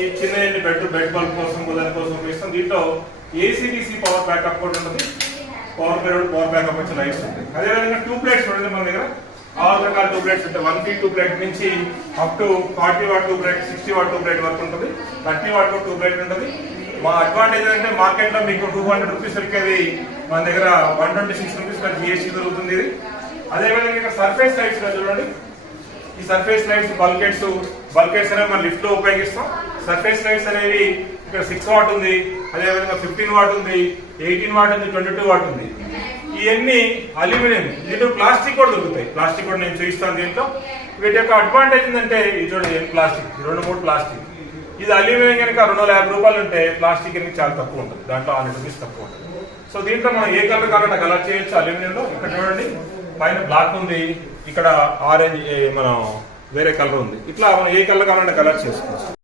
ఈ చిన్న bed bulb కోసం దాని కోసం ఉపయోగిస్తాం. దీంట్లో ఏసీడీసీ పవర్ బ్యాకప్ కూడా ఉంటుంది. పవర్ బ్యాకప్ వచ్చే లైట్స్ ఉంటాయి. అదేవిధంగా ట్యూబ్ లైట్స్ ఉంటుంది మన దగ్గర. ఆల్ రకాల ట్యూబ్ లైట్స్ ఉంటాయి. 1 feet ట్యూబ్ లైట్ నుంచి up to 40 watt tube light, 60 watt tube light వరకు ఉంటుంది. 30 watt ట్యూబ్ లైట్ ఉంటుంది. మా అడ్వాంటేజ్ ఏంటంటే మార్కెట్ లో మీకు 200 రూపీస్ దొరికేది మన దగ్గర 126 రూపీస్ జిఎస్టీ దొరుకుతుంది ఇది. అదేవిధంగా ఇక్కడ సర్ఫేస్ లైట్స్ చూడండి. ఈ సర్ఫేస్ లైట్స్ బల్కెట్స్ అనేవి మనం లిఫ్ట్ లో ఉపయోగిస్తాం. సర్ఫేస్ లైట్స్ అనేవి ఇక్కడ 6 watt ఉంది, అదేవిధంగా 15 watt ఉంది, 18 watt ఉంది, 22 watt ఉంది. ఇవన్నీ అల్యూమినియం. దీంట్లో ప్లాస్టిక్ కూడా దొరుకుతాయి. ప్లాస్టిక్ కూడా నేను చూపిస్తాను. దీంట్లో వీటి యొక్క అడ్వాంటేజ్ ఏంటంటే ఇది చూడండి, ప్లాస్టిక్ 2-3 ప్లాస్టిక్. ఇది అల్యూమినియం కనుక 250 రూపాయలు ఉంటే ప్లాస్టిక్ కనుక చాలా తక్కువ ఉంటుంది. దాంట్లో 100 రూపీస్ తక్కువ ఉంటుంది. సో దీంట్లో మనం ఏ కలర్ కావాలంటే కలర్ చేయొచ్చు అల్యూమినియంలో. ఇక్కడ చూడండి, పైన బ్లాక్ ఉంది, ఇక్కడ ఆరెంజ్ మనం వేరే కలర్ ఉంది. ఇట్లా మనం ఏ కలర్ కావాలంటే కలర్ చేసుకోవచ్చు.